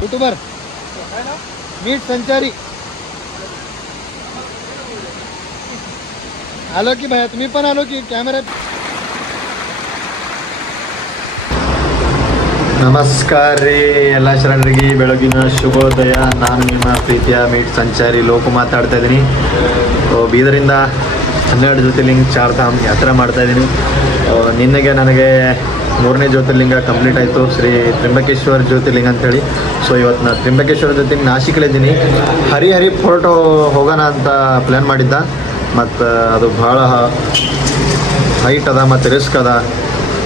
YouTuber meet संचारी आलो की भैया तुम्ही पण आलो की कॅमेरा ನಮಸ್ಕಾರ ರೀ ಎಲ್ಲ ಶರಣರಿಗೆ ಬೆಳಗಿನ ಶುಭೋದಯ. ನಾನು ನಿಮ್ಮ ಪ್ರೀತಿಯ ಮೀಟ್ ಸಂಚಾರಿ ಲೋಕು ಮಾತಾಡ್ತಾ ಇದ್ದೀನಿ. ಬೀದರಿಂದ 12 ಜ್ಯೋತಿರ್ಲಿಂಗ ಚಾರ್ಧಾಮ್ ಯಾತ್ರೆ ಮಾಡ್ತಾ ಇದ್ದೀನಿ. ನಿನ್ನೆಗೆ ನನಗೆ 3ನೇ ಜ್ಯೋತಿರ್ಲಿಂಗ ಕಂಪ್ಲೀಟ್ ಆಯಿತು, ಶ್ರೀ ತ್ರ್ಯಂಬಕೇಶ್ವರ ಜ್ಯೋತಿರ್ಲಿಂಗ ಅಂಥೇಳಿ. ಸೊ ಇವತ್ತು ನಾನು ತ್ರ್ಯಂಬಕೇಶ್ವರ ಜೊತೆಗೆ ನಾಸಿಕಲ್ಲಿದ್ದೀನಿ. ಹರಿ ಫೋರ್ಟ್ ಹೋಗೋಣ ಅಂತ ಪ್ಲ್ಯಾನ್ ಮಾಡಿದ್ದ, ಮತ್ತು ಅದು ಭಾಳ ಹೈಟ್ ಅದ ಮತ್ತು ರಿಸ್ಕ್ ಅದ,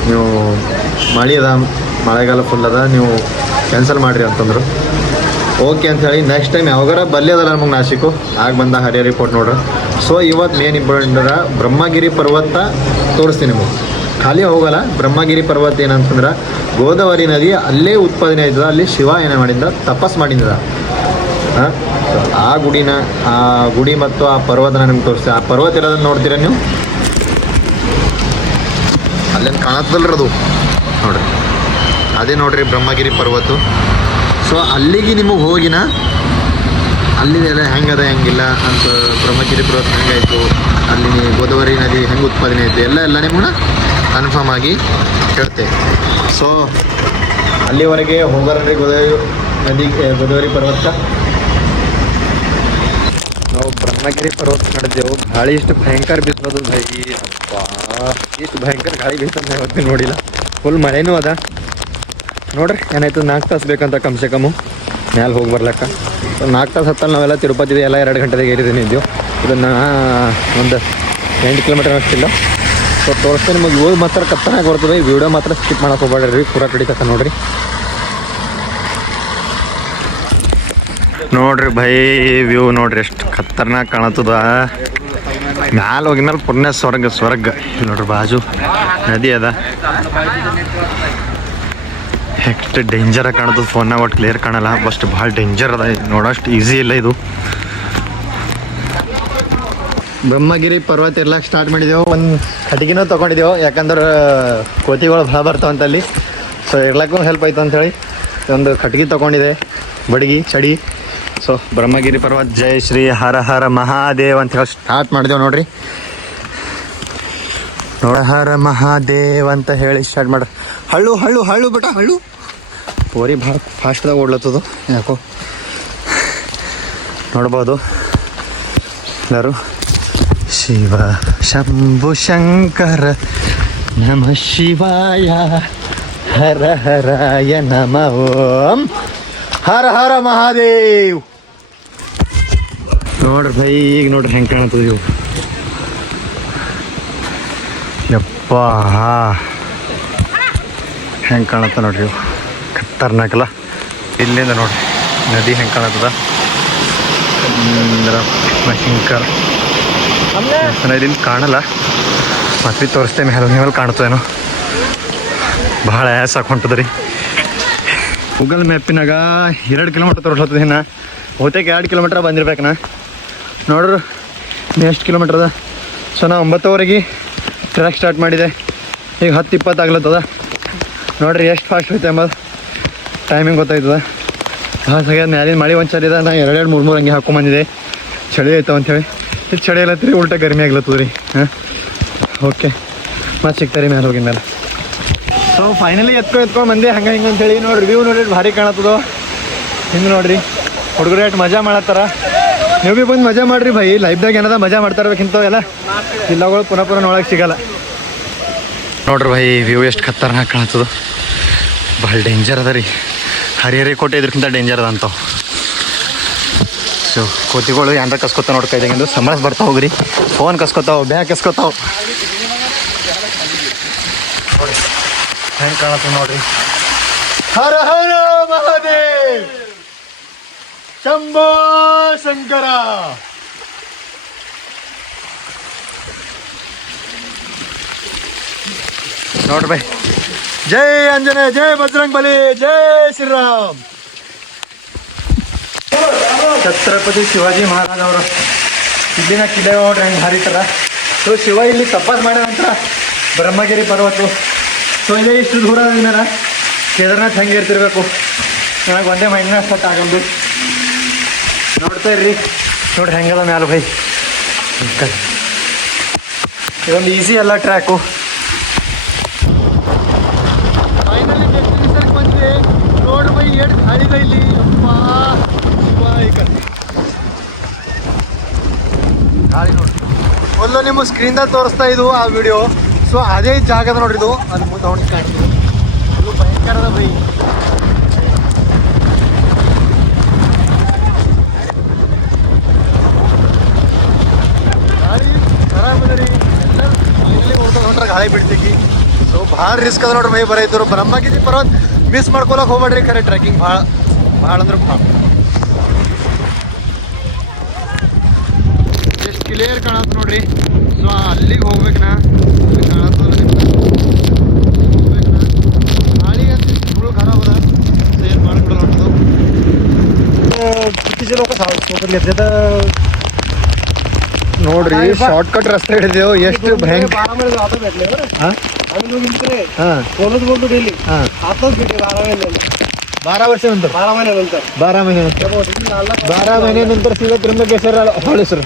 ನೀವು ಮಳೆ ಅದ, ಮಳೆಗಾಲ ಫುಲ್ ಅದ, ನೀವು ಕ್ಯಾನ್ಸಲ್ ಮಾಡಿರಿ ಅಂತಂದರು. ಓಕೆ ಅಂಥೇಳಿ ನೆಕ್ಸ್ಟ್ ಟೈಮ್ ಯಾವಾಗಾರ ಬಲ್ಯದಲ್ಲ ನಮಗೆ ನಾಸಿಕು ಆಗ ಬಂದ ಹರಿಹರಿ ಫೋರ್ಟ್ ನೋಡ್ರಿ. ಸೊ ಇವತ್ತು ಮೇನ್ ಇಂಪಾರ್ಟೆಂಟ್ ಅದ ಬ್ರಹ್ಮಗಿರಿ ಪರ್ವತ ತೋರಿಸ್ತೀನಿ ನಿಮಗೆ. ಖಾಲಿ ಹೋಗಲ್ಲ. ಬ್ರಹ್ಮಗಿರಿ ಪರ್ವತ ಏನಂತಂದ್ರೆ ಗೋದಾವರಿ ನದಿ ಅಲ್ಲೇ ಉತ್ಪಾದನೆ ಆಯ್ತದ. ಅಲ್ಲಿ ಶಿವ ಏನೇ ಮಾಡಿದ ತಪಸ್ ಮಾಡಿದ. ಆ ಗುಡಿ ಮತ್ತು ಆ ಪರ್ವತನ ನಿಮ್ಗೆ ತೋರಿಸ್ತೀನಿ. ಆ ಪರ್ವತ ಇರೋದನ್ನು ನೋಡ್ತೀರ ನೀವು, ಅಲ್ಲೇನು ಕಾಣತ್ತಲ್ರಿ ಅದು ನೋಡ್ರಿ, ಅದೇ ನೋಡ್ರಿ ಬ್ರಹ್ಮಗಿರಿ ಪರ್ವತ. ಸೊ ಅಲ್ಲಿಗೆ ನಿಮಗೆ ಹೋಗಿನ ಅಲ್ಲಿದೆಲ್ಲ ಹೆಂಗದ ಹೆಂಗಿಲ್ಲ ಅಂತ, ಬ್ರಹ್ಮಗಿರಿ ಪರ್ವತ ಹೆಂಗಾಯಿತು, ಅಲ್ಲಿ ಗೋದಾವರಿ ನದಿ ಹೆಂಗೆ ಉತ್ಪಾದನೆ ಆಯಿತು ಎಲ್ಲ ನಿಮ್ಮನ್ನ ಕನ್ಫರ್ಮ್ ಆಗಿ ಹೇಳ್ತೇವೆ. ಸೊ ಅಲ್ಲಿವರೆಗೆ ಹೋಗೋರಿ ಗೋದಾವರಿ ಪರ್ವತ. ನಾವು ಬ್ರಹ್ಮಗಿರಿ ಪರ್ವತ ನಡೆದೆವು. ಗಾಳಿ ಇಷ್ಟು ಭಯಂಕರ ಬೀಸೋದು ಭೈ, ಅಪ್ಪ ಇಷ್ಟು ಭಯಂಕರ ಗಾಳಿ ಬೀಸೋದು ಯಾವತ್ತೂ ನೋಡಿಲ್ಲ. ಫುಲ್ ಮಳೆನೂ ಅದ ನೋಡ್ರಿ. ಏನಾಯ್ತು 4 ತಾಸು ಬೇಕಂತ ಕಮ್ಸೆ ಕಮ್ಮು ಮ್ಯಾಲೆ ಹೋಗಿ ಬರ್ಲಕ್ಕ. 4 ತಾಸು ಹತ್ತಲ್ಲಿ ನಾವೆಲ್ಲ ತಿರುಪತಿ ಎಲ್ಲ 2 ಗಂಟೆಗೆ ಏರಿದ್ದೀನಿ ಇದ್ದೀವಿ. ಇದನ್ನು ಒಂದು 8 ಕಿಲೋಮೀಟರ್ ಅಷ್ಟಿಲ್ಲ. ಸೊ ತೋರಿಸ್ತೇನೆ ನಿಮಗೆ. ಇವಾಗ ಮಾತ್ರ ಕತ್ತನಾಗಿ ಬರ್ತದೆ. ಈ ವಿಡಿಯೋ ಮಾತ್ರ ಸ್ಕಿಪ್ ಮಾಡೋಕೆ ಹೋಗ್ಬೇಡ್ರಿ, ಪೂರಾ ಕಡಿತಕ್ಕ ನೋಡ್ರಿ. ನೋಡ್ರಿ ಭೈ ವ್ಯೂ ನೋಡ್ರಿ ಎಷ್ಟು ಖತರ್ನಾಕ್ ಕಾಣತ್ತದ. ಮ್ಯಾಲೆ ಹೋಗಿ ಮೇಲೆ ಪುಣ್ಯ ಸ್ವರ್ಗ ಇಲ್ಲಿ ನೋಡ್ರಿ. ಬಾಜು ನದಿ ಅದ. ಎಷ್ಟು ಡೇಂಜರಾಗಿ ಕಾಣತ್ತದ. ಫೋನ್ನಾಗ ಒಟ್ಟು ಕ್ಲಿಯರ್ ಕಾಣಲ್ಲ, ಬಸ್ಟ್ ಭಾಳ ಡೇಂಜರ್ ಅದ. ನೋಡೋಷ್ಟು ಈಸಿ ಇಲ್ಲ ಇದು. ಬ್ರಹ್ಮಗಿರಿ ಪರ್ವತ ಇರ್ಲಾಕ ಸ್ಟಾರ್ಟ್ ಮಾಡಿದೆವು. ಒಂದು ಕಟ್ಟಿಗೆನೂ ತೊಗೊಂಡಿದ್ದೆವು, ಯಾಕಂದ್ರೆ ಕೋತಿಗಳು ಭಾಳ ಬರ್ತಾವಂತಲ್ಲಿ. ಸೊ ಇರ್ಲಾಕ್ಕೂ ಹೆಲ್ಪ್ ಆಯ್ತು ಅಂಥೇಳಿ ಒಂದು ಕಟ್ಟಿಗೆ ತೊಗೊಂಡಿದೆ, ಬಡಗಿ ಚಡಿ. ಸೊ ಬ್ರಹ್ಮಗಿರಿ ಪರ್ವತ ಜೈ ಶ್ರೀ ಹರ ಹರ ಮಹಾದೇವ್ ಅಂತ ಹೇಳಿ ಸ್ಟಾರ್ಟ್ ಮಾಡಿದೆವು ನೋಡ್ರಿ. ಹರ ಮಹಾದೇವ್ ಅಂತ ಹೇಳಿ ಸ್ಟಾರ್ಟ್ ಮಾಡ್ರಿ. ಹಳ್ಳು ಬೇಟ ಹಳ್ಳು ಪೋರಿ ಭಾಳ ಫಾಸ್ಟ್ದಾಗ ಓಡ್ಲತ್ತದು ಯಾಕೋ ನೋಡ್ಬೋದು ಎಲ್ಲರೂ. ಶಿವ ಶಂಭು ಶಂಕರ ನಮ ಶಿವಾಯ ಹರ ಹರಾಯ ನಮ ಓಂ ಹರ ಹರ ಮಹಾದೇವ್. ನೋಡ್ರಿ ಭೈ ಈಗ ನೋಡ್ರಿ ಹೆಂಗೆ ಕಾಣತ್ತದ ಇವು. ಯಪ್ಪ ಹೆಂಗೆ ಕಾಣತ್ತ ನೋಡ್ರಿ ಇವು, ಖತರ್ನಾಕಲ್ಲ. ಇಲ್ಲಿಂದ ನೋಡ್ರಿ ನದಿ ಹೆಂಗೆ ಕಾಣತ್ತದ. ಶಂಕರ್ ಇಲ್ಲಿಂದ ಕಾಣಲ್ಲ, ಮತ್ತೆ ತೋರಿಸ್ತೇನೆ ಮೇಲೆ ಕಾಣ್ತದೇನೋ. ಭಾಳ ಆ್ಯಾಸ್ ಹೊಂಟದ ರೀ. ಗೂಗಲ್ ಮ್ಯಾಪಿನಾಗ 2 ಕಿಲೋಮೀಟರ್ ತೋರಿಸ್ತದ. ಇನ್ನು ಬಹುತೇಕ 2 ಕಿಲೋಮೀಟ್ರ್ ಬಂದಿರ್ಬೇಕು ನಾ. ನೋಡ್ರಿ ಎಷ್ಟು ಕಿಲೋಮೀಟ್ರ್ ಅದ. ಸೊ ನಾ 9:00ವರೆಗೆ ಟ್ರ್ಯಾಕ್ ಸ್ಟಾರ್ಟ್ ಮಾಡಿದೆ. ಈಗ 10:20 ಆಗ್ಲತ್ತದ. ನೋಡ್ರಿ ಎಷ್ಟು ಫಾಸ್ಟ್ ಹೋಯ್ತು ಎಂಬುದು ಟೈಮಿಂಗ್ ಗೊತ್ತಾಯ್ತದ. ಭಾಳ ಸಗ್ಯದ ಮ್ಯಾಲಿನ ಮಳೆ ಒಂದು ಚಳಿ ಇದೆ. ನಾ 2-3 ಹಂಗೆ ಹಾಕೊಂಬಂದಿದೆ. ಚಳಿ ಆಯ್ತಾವ ಅಂಥೇಳಿ. ಇದು ಚಳಿ ಇಲ್ಲತ್ರಿ, ಉಲ್ಟಾ ಗರ್ಮಿ ಆಗ್ಲತ್ತದ ರೀ. ಓಕೆ ಮತ್ತೆ ಸಿಗ್ತಾರೆ ಮ್ಯಾಲೆ ಹೋಗಿದ ಮೇಲೆ. ಸೊ ಫೈನಲಿ ಎತ್ಕೊಂಡು ಬಂದೆ ಹಂಗೆ ಹಿಂಗೆ ಅಂತೇಳಿ. ನೋಡ್ರಿ ವ್ಯೂ ನೋಡ್ರಿ ಭಾರಿ ಕಾಣತ್ತದ. ಹಿಂಗೆ ನೋಡ್ರಿ ಹುಡುಗರು ಎಷ್ಟು ಮಜಾ ಮಾಡತ್ತಾರ. ನೀವು ಭೀ ಬಂದು ಮಜಾ ಮಾಡಿರಿ ಭೈ. ಲೈಫ್ದಾಗ ಏನದ ಮಜಾ ಮಾಡ್ತಾ ಇರ್ಬೇಕಿಂತವೆಲ್ಲ ಜಿಲ್ಲಾಗಳು ಪುನಃ ನೋಡೋಕೆ ಸಿಗಲ್ಲ. ನೋಡ್ರಿ ಭೈ ವ್ಯೂ ಎಷ್ಟು ಖತರ್ನಾಕ್ ಕಾಣತ್ತದ. ಭಾಳ ಡೇಂಜರ್ ಅದ ರೀ. ಹರಿಹರಿ ಕೋಟೆ ಇದ್ರಕ್ಕಿಂತ ಡೇಂಜರ್ ಅದ ಅಂತಾವ. ಸೊ ಕೋತಿಗಳು ಏನಾರ ಕಸ್ಕೊತಾವ ನೋಡ್ತಾ ಇದ್ದಂಗೆ ಸಂಬಳಸ್ ಬರ್ತಾವ ಹೋಗ್ರಿ. ಫೋನ್ ಕಸ್ಕೊತಾವ, ಬ್ಯಾಗ್ ಕಸ್ಕೊತಾವ. ನೋಡಿ ಹೆಂಗೆ ಕಾಣತ್ತದ ನೋಡ್ರಿ. ಹರ ಹರ ಮಹಾದೇವ್ ಶಂಭೋ ಶಂಕರ. ನೋಡ್ರಿ ಬೈ. ಜೈ ಆಂಜನೇಯ, ಜೈ ಬಜರಂಗ್ ಬಲಿ, ಜೈ ಶ್ರೀರಾಮ್. ಛತ್ರಪತಿ ಶಿವಾಜಿ ಮಹಾರಾಜ್ ಅವರು ಇಲ್ಲಿನ ಕಿಡೆ ನೋಡ್ರಿ ಹೆಂಗೆ ಹರಿತಾರ. ಸೊ ಶಿವ ಇಲ್ಲಿ ತಪಸ್ ಮಾಡಿದ ನಂತರ ಬ್ರಹ್ಮಗಿರಿ ಪರ್ವತ. ಸೊ ಇಲ್ಲೇ ಇಷ್ಟು ದೂರ ಮೇಲೆ ಕೇದಾರ್ನಾಥ್ ಹೆಂಗೆ ಇರ್ತಿರ್ಬೇಕು. ನನಗೆ ಒಂದೇ ಮೈಂಡ್ ಅಷ್ಟು ಆಗಂದು ನೋಡ್ತಾ ಇರ್ರಿ. ನೋಡ್ರಿ ಹೆಂಗದ ಮ್ಯಾಲ ಬೈ. ಇದೊಂದು ಈಸಿ ಅಲ್ಲ ಟ್ರ್ಯಾಕು. ಫೈನಲಿ ಡೆಸ್ಟಿನೇಷನ್ಗೆ ಬಂದಿದೆ. ನೋಡ್ರಿ ಬೈ ಎಷ್ಟು ಗಾಡಿದ ಇಲ್ಲಿ. ಗಾಳಿ ನೋಡಿ ಮೊದಲು ನಿಮ್ಮ ಸ್ಕ್ರೀನ್ದಾಗ ತೋರಿಸ್ತಾ ಇದು ಆ ವಿಡಿಯೋ. ಸೊ ಅದೇ ಜಾಗದ ನೋಡ್ರಿ ಇದು. ಅಲ್ಲಿ ಮುಂದೆ ಹೊಂಟು ಕಾಣ್ತೀವಿ. ಇದು ಭಯಂಕರದ ಬೈ. ಗಾಳಿ ಆರಾಮದ್ರಿ. ಇಲ್ಲಿ ಹೊಂಟ್ರೆ ಗಾಳಿ ಬಿಡ್ತೀವಿ. ಸೊ ಭಾಳ ರಿಸ್ಕ್ ಅದ ನೋಡ್ರಿ ಬೈ. ಬರೈತರು ಬ್ರಹ್ಮಗಿರಿ ಪರ್ವತ ಮಿಸ್ ಮಾಡ್ಕೊಳಕ್ಕೆ ಹೋಗ್ಬೇಡ್ರಿ. ಖರೆ ಟ್ರೆಕ್ಕಿಂಗ್ ಭಾಳ ಅಂದ್ರೆ ಭಾಳ ಎಷ್ಟು ಕ್ಲಿಯರ್ ಕಾಣತ್ತೆ ನೋಡ್ರಿ. ಸೊ ಅಲ್ಲಿಗೆ ಹೋಗ್ಬೇಕನಾ ಕಾಣತ್ತಲ್ಲ ಹೋಗ್ಬೇಕನಾ. ಗಾಳಿ ಅಂತ ಫುಲ್ ಖರಾಬ್ ಅದ. ಏನು ಮಾಡ್ಕೊಡಲ್ಲ ಅನ್ನೋದು. किती लोक सोबत घेतले तर ನೋಡ್ರಿ ಶಾರ್ಟ್ಕಟ್ ರಸ್ತೆ ಹಿಡಿದೇವು. ಎಷ್ಟು ಭಯಂಕರ. बारा वर्षानंतर 12 महिन्यानंतर सीधा त्र्यंबकेश्वर हळू सर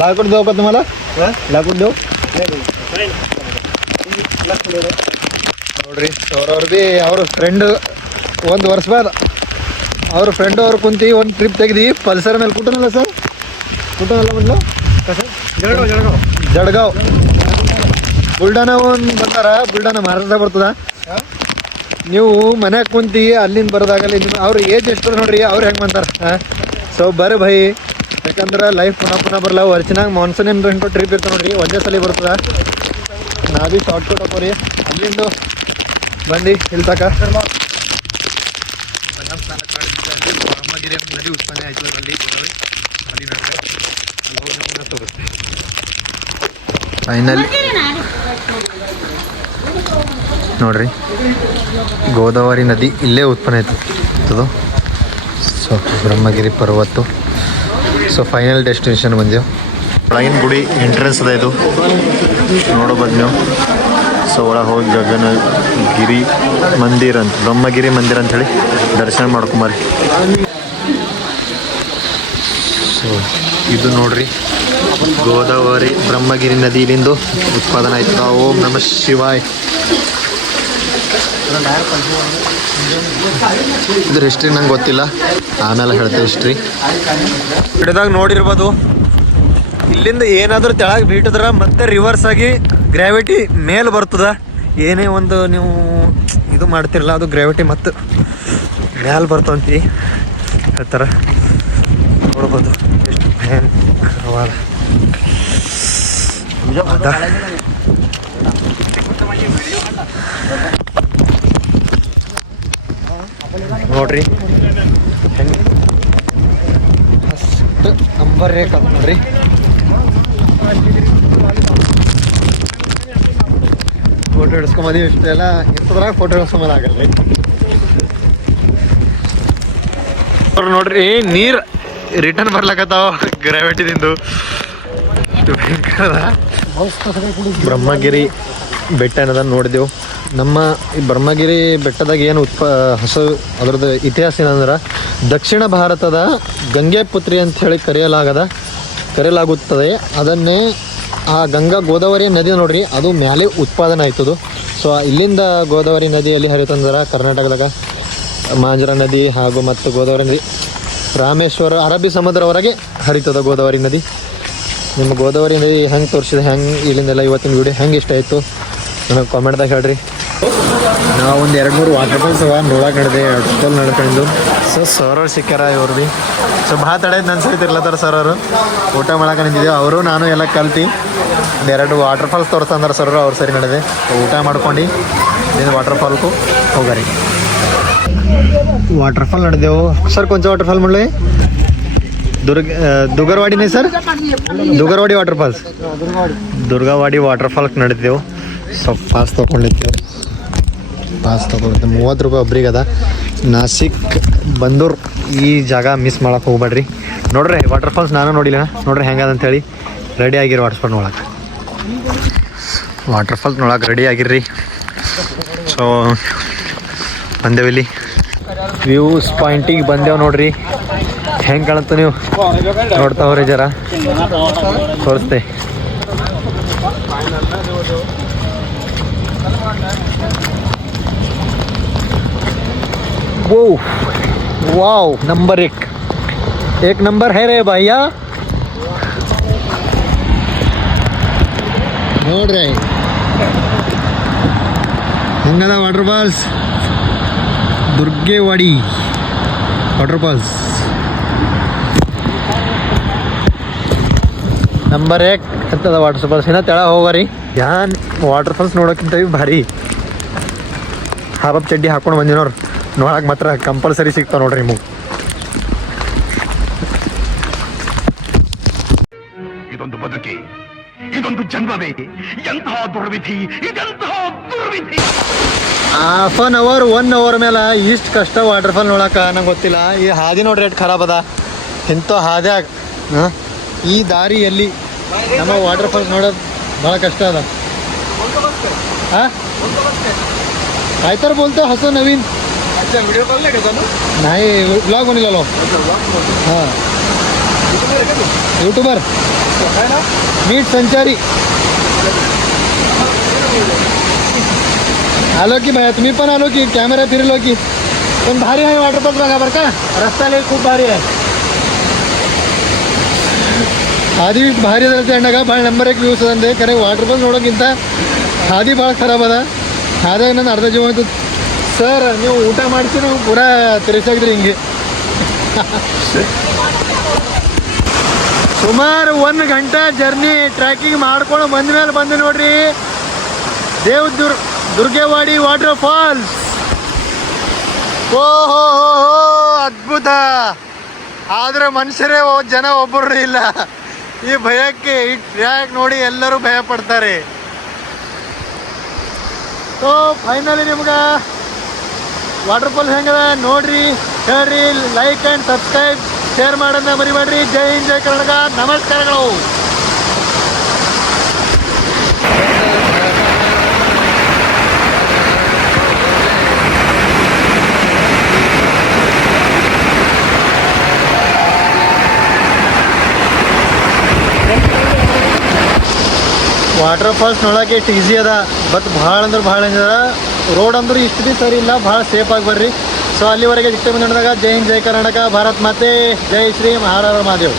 लाकूड देऊ का तुम्हाला? लाकूड देऊ ನೋಡ್ರಿ. ಅವ್ರವ್ರು ಭೀ ಅವ್ರ ಫ್ರೆಂಡ್ ಒಂದು ವರ್ಷ ಬಾದ ಅವ್ರ ಫ್ರೆಂಡ್ ಅವ್ರು ಕುಂತಿ ಒಂದು ಟ್ರಿಪ್ ತೆಗ್ದು ಪಲ್ಸರ್ ಮೇಲೆ ಕುಟನಲ್ಲ ಸರ್. कुठं म्हटलं कसं? जळगाव बुलढाणा ಬಂದಾರ. ಬುಲ್ಡಾನಾ ಮಹಾರಾಷ್ಟ್ರ ಬರ್ತದ. ನೀವು ಮನ್ಯಾಗ ಕುಂತಿ ಅಲ್ಲಿಂದ ಬರೋದಾಗಲ್ಲ. ನಿಮ್ಮ ಅವ್ರ ಏಜ್ ಎಷ್ಟು ನೋಡ್ರಿ. ಅವ್ರು ಹೆಂಗೆ ಬಂತಾರೆ. ಸೊ ಬರ್ರಿ ಭೈ. ಯಾಕಂದ್ರೆ ಲೈಫ್ ಪುನಃ ಬರಲ್ಲ. ವರ್ಷನಾಗ ಮಾನ್ಸೂನ್ ಏನು ಟ್ರಿಪ್ ಇರ್ತದೆ ನೋಡ್ರಿ. ಒಂದೇ ಸಲ ಬರ್ತದ. ನಾ ಭೀ ಶಾರ್ಟ್ಕಟ್ ಹಾಕೋರಿ ಅಲ್ಲಿಂದ ಬಂದು ಇಲ್ಲಿ ತಕ ಬ್ರಹ್ಮಗಿರಿ ನದಿ ಉತ್ಪನ್ನ ಆಯ್ತು. ಫೈನಲ್ ನೋಡ್ರಿ ಗೋದಾವರಿ ನದಿ ಇಲ್ಲೇ ಉತ್ಪನ್ನ ಆಯ್ತು. ಸೊ ಬ್ರಹ್ಮಗಿರಿ ಪರ್ವತ. ಸೊ ಫೈನಲ್ ಡೆಸ್ಟಿನೇಷನ್ ಬಂದೆವು. ಒಳಗಿನ ಗುಡಿ ಎಂಟ್ರೆನ್ಸ್ ಅದ ಇದು ನೋಡಬಹುದು ನೀವು. ಸೊ ಒಳಗೆ ಹೋಗಿ ಗಗನಗಿರಿ ಮಂದಿರ ಅಂತ ಬ್ರಹ್ಮಗಿರಿ ಮಂದಿರ ಅಂತ ಹೇಳಿ ದರ್ಶನ ಮಾಡ್ಕೊಂಬರಿ. ಸೊ ಇದು ನೋಡ್ರಿ ಗೋದಾವರಿ ಬ್ರಹ್ಮಗಿರಿ ನದಿ ಇಲ್ಲಿಂದು ಉತ್ಪಾದನೆ ಆಯ್ತು. ಓಂ ನಮಃ ಶಿವಾಯ್. ಇದ್ರ ಹಿಸ್ಟ್ರಿ ನಂಗೆ ಗೊತ್ತಿಲ್ಲ, ಆಮೇಲೆ ಹೇಳ್ತೇವೆ ಹಿಸ್ಟ್ರಿ. ಹಿಡಿದಾಗ ನೋಡಿರ್ಬೋದು ಇಲ್ಲಿಂದ ಏನಾದರೂ ತೆಳಗೆ ಬೀಟಿದ್ರೆ ಮತ್ತೆ ರಿವರ್ಸ್ ಆಗಿ ಗ್ರಾವಿಟಿ ಮೇಲೆ ಬರ್ತದ. ಏನೇ ಒಂದು ನೀವು ಇದು ಮಾಡ್ತಿರಲ್ಲ ಅದು ಗ್ರಾವಿಟಿ ಮತ್ತೆ ಮೇಲೆ ಬರ್ತಂತಿ ಹೇಳ್ತಾರೆ. ನೋಡ್ಬೋದು ಎಷ್ಟು ಭಯಂಕರವಾದ ನೋಡ್ರಿ ಹೆಂಗೆ ಅಷ್ಟು ನಂಬರ್ ರೇಖ ನೋಡ್ರಿ. ಫೋಟೋ ಹಿಡಿಸ್ಕೊಂಬದಿ ಇಷ್ಟೆಲ್ಲ ಇಂಥದ್ರಾಗ ಫೋಟೋ ಹಿಡಿಸ್ಕೊಂಬದು ಆಗಲ್ಲ. ಅವ್ರು ನೋಡ್ರಿ ನೀರು ರಿಟರ್ನ್ ಬರ್ಲಕತ್ತಾವ ಗ್ರಾವಿಟಿದಿಂದು. ಇಷ್ಟು ಭಯಂಕರ ಬ್ರಹ್ಮಗಿರಿ ಬೆಟ್ಟ ಅನ್ನೋದ ನೋಡಿದೆವು. ನಮ್ಮ ಈ ಬ್ರಹ್ಮಗಿರಿ ಬೆಟ್ಟದಾಗ ಏನು ಅದರದ್ದು ಇತಿಹಾಸ ಏನಂದ್ರೆ ದಕ್ಷಿಣ ಭಾರತದ ಗಂಗೆ ಪುತ್ರಿ ಅಂಥೇಳಿ ಕರೆಯಲಾಗುತ್ತದೆ. ಅದನ್ನೇ ಆ ಗೋದಾವರಿ ನದಿ ನೋಡ್ರಿ ಅದು ಮ್ಯಾಲೆ ಉತ್ಪಾದನೆ ಆಯ್ತದು. ಸೊ ಇಲ್ಲಿಂದ ಗೋದಾವರಿ ನದಿಯಲ್ಲಿ ಹರಿತಂದ್ರೆ ಕರ್ನಾಟಕದಾಗ ಮಾಂಜರಾ ನದಿ ಹಾಗೂ ಮತ್ತು ಗೋದಾವರಿ ನದಿ ರಾಮೇಶ್ವರ ಅರಬ್ಬಿ ಸಮುದ್ರವರೆಗೆ ಹರಿತದ ಗೋದಾವರಿ ನದಿ. ನಿಮ್ಮ ಗೋದಾವರಿ ನದಿ ಹೆಂಗೆ ತೋರಿಸಿದೆ, ಹೆಂಗೆ ಇಲ್ಲಿಂದೆಲ್ಲ ಇವತ್ತಿನ ವಿಡಿಯೋ ಹೆಂಗೆ ಇಷ್ಟ ಆಯಿತು ನನಗೆ ಕಾಮೆಂಟ್ದಾಗ ಹೇಳ್ರಿ. ನಾವು ಒಂದು 2-3 ವಾಟರ್ ಫಾಲ್ಸ್ ನೋಡಕ್ಕೆ ನಡೆದೆ, ವಾಟರ್ ನಡ್ಕೊಂಡು. ಸೊ ಸರ್ ಅವ್ರು ಸಿಕ್ಕ್ಯಾರ ಇವ್ರು ಭೀ. ಸೊ ಭಾಳ ತಡೆದು ನನ್ನ ಸಹಿತ ಇರ್ಲತ್ತಾರ ಸರ್ ಅವರು. ಊಟ ಮಾಡಕ್ಕೆ ನಿಂತಿದ್ದೇವೆ. ಅವರು ನಾನು ಎಲ್ಲ ಕಲ್ತು 2 ವಾಟರ್ ಫಾಲ್ಸ್ ತೋರಿಸ್ತಂದ್ರೆ ಸರ್ ಅವ್ರು ಸರಿ ನಡೆದೆ. ಊಟ ಮಾಡ್ಕೊಂಡು ನೀನು ವಾಟರ್ ಫಾಲ್ಕು ಹೋಗಾರಿ. वाटरफॉल ನಡೆದೆವು सर. कोणचा वाटरफॉल म्हणलं आहे? दुगरवाडी नाही सर, दुगरवाडी वाटरफॉल्स. दुर्गावाಡಿ ವಾಟರ್ಫಾಲ್ಗೆ ನಡೆದೆವು. ಸ್ವಲ್ಪ ಪಾಸ್ ತೊಗೊಂಡಿದ್ದೆವು. 30 ರೂಪಾಯಿ ಒಬ್ರಿಗೆ ಅದ. ನಾಸಿಕ್ ಬಂದೂರು ಈ ಜಾಗ ಮಿಸ್ ಮಾಡಕ್ಕೆ ಹೋಗ್ಬೇಡ್ರಿ. ನೋಡ್ರಿ ವಾಟರ್ಫಾಲ್ಸ್ ನಾನು ನೋಡಿಲ್ಲ, ನೋಡ್ರಿ ಹೆಂಗದ ಅಂತೇಳಿ. ರೆಡಿ ಆಗಿರಿ ವಾಟರ್ಫಾಲ್ ನೋಡಕ್ಕೆ. ವಾಟರ್ಫಾಲ್ಸ್ ನೋಡಕ್ಕೆ ರೆಡಿ ಆಗಿರ್ರಿ. ಸೊ ಬಂದೇವಿಲ್ಲಿ ವ್ಯೂಸ್ ಪಾಯಿಂಟಿಗೆ ಬಂದೇವ್ ನೋಡ್ರಿ. ಹೆಂಗೆ ಕಾಣುತ್ತೆ ನೀವು ನೋಡ್ತಾವ್ರಿ, ಜರ ತೋರಿಸ್ತೆ. वो वाओ नंबर एक नंबर है रे भैया. ನೋಡ್ರಿ ಹೆಂಗದ water falls, Durgewadi water falls number 1 ಅಂತದ ವಾಟರ್ ಫಾಲ್ಸ್. ಇನ್ನ ತೆಳ ಹೋಗ್ರಿ, ಯಾನ್ ವಾಟರ್ ಫಾಲ್ಸ್ ನೋಡೋಕ್ಕಿಂತ ಭಾರಿ. ಹಾಬಪ್ ಚಡ್ಡಿ ಹಾಕೊಂಡು ಬಂದಿನವ್ರು ನೋಡಕ್ಕೆ ಮಾತ್ರ ಕಂಪಲ್ಸರಿ ಸಿಗ್ತಾವ ನೋಡ್ರಿ ನಿಮಗೆ. ಇದೊಂದು ಬದುಕಿ, ಇದೊಂದು ಜನ್ಮವೇ, ಎಂತಹ ದುರ್ವಿಧಿ, ಇದೆಂತಹ ದುರ್ವಿಧಿ. ಹಾಫ್ ಅನ್ ಅವರ್ 1 ಅವರ್ ಮೇಲೆ ಇಷ್ಟು ಕಷ್ಟ ವಾಟರ್ ಫಾಲ್ ನೋಡಕ್ಕೆ ನಂಗೆ ಗೊತ್ತಿಲ್ಲ. ಈ ಹಾದಿ ನೋಡ್ರಿ ರೇಟ್ ಖರಾಬ್ ಅದ. ಇಂಥ ಹಾದ್ಯಾಗ ಈ ದಾರಿಯಲ್ಲಿ ನಮ್ಮ ವಾಟರ್ ಫಾಲ್ಸ್ ನೋಡೋದು ಭಾಳ ಕಷ್ಟ ಅದ. ಹಾಂ ಆಯ್ತಾರ बोलतो हसो नवीन. अच्छा व्हिडिओ कॉल नाही का नाही ब्लॉग बनवलेलो. हां यूट्यूबर मीट संचारी. आलो की भैया, तुम्ही पण आलो की, कॅमेरा फिरलो की. पण भारी आहे वाटर फॉल्स बघा बरं का, रस्ता लय खूप भारी आहे. ಹಾದಿ ಭಾರಿ ಅದಕ್ಕೆ ಅಣ್ಣಗ ಭಾಳ ನಂಬರ್ 1 ವ್ಯೂಸ್ ಅದಂದೆ. ಖರೆ ವಾಟರ್ ಫಾಲ್ಸ್ ನೋಡೋಕ್ಕಿಂತ ಹಾದಿ ಭಾಳ ಖರಾಬ್ ಅದ. ಹಾದಾಗ ನನ್ನ ಅರ್ಧ ಜೀವ ಆಯ್ತು. ಸರ್ ನೀವು ಊಟ ಮಾಡಿಸಿ ನಾವು ಪೂರಾ ತಿರ್ಸಾಕ್ರಿ ಹಿಂಗೆ. ಸುಮಾರು 1 ಗಂಟೆ ಜರ್ನಿ ಟ್ರ್ಯಾಕಿಂಗ್ ಮಾಡ್ಕೊಂಡು ಬಂದ ಮೇಲೆ ಬಂದು ನೋಡ್ರಿ ದುರ್ಗೇವಾಡಿ ವಾಟರ್ ಫಾಲ್ಸ್. ಓಹೋ ಅದ್ಭುತ. ಆದರೆ ಮನುಷ್ಯರೇ ಜನ ಒಬ್ಬರು ಇಲ್ಲ. ಈ ಭಯಕ್ಕೆ ಈ ಟ್ರ್ಯಾಕ್ ನೋಡಿ ಎಲ್ಲರೂ ಭಯ ಪಡ್ತಾರೆ. ಸೊ ಫೈನಲಿ ನಿಮ್ಗೆ ವಾಟರ್ ಫಾಲ್ಸ್ ಹೆಂಗದ ನೋಡ್ರಿ, ಹೇಳ್ರಿ, ಲೈಕ್ ಆ್ಯಂಡ್ ಸಬ್ಸ್ಕ್ರೈಬ್, ಶೇರ್ ಮಾಡೋದನ್ನ ಮರಿಬೇಡ್ರಿ. ಜೈ ಹಿಂದ್, ಜೈ ಕರ್ನಾಟಕ, ನಮಸ್ಕಾರಗಳು. ವಾಟರ್ ಫಾಲ್ಸ್ ನೋಡೋಕೆ ಇಷ್ಟು ಈಸಿ ಅದ, ಬಟ್ ಭಾಳ ಅಂದ್ರೆ ಭಾಳ ಅದ. ರೋಡ್ ಅಂದ್ರೆ ಇಷ್ಟು ಭೀ ಸರಿ ಇಲ್ಲ, ಭಾಳ ಸೇಫ್ ಆಗಿ ಬರ್ರಿ. ಸೊ ಅಲ್ಲಿವರೆಗೆ ಇಷ್ಟೇ ಬಂದಾಗ ಜೈ ಹಿಂದ್, ಜೈ ಕರ್ನಾಟಕ, ಭಾರತ್ ಮಾತೆ, ಜೈ ಶ್ರೀ ಮಹಾರಾಜ ಮಹಾದೇವ್.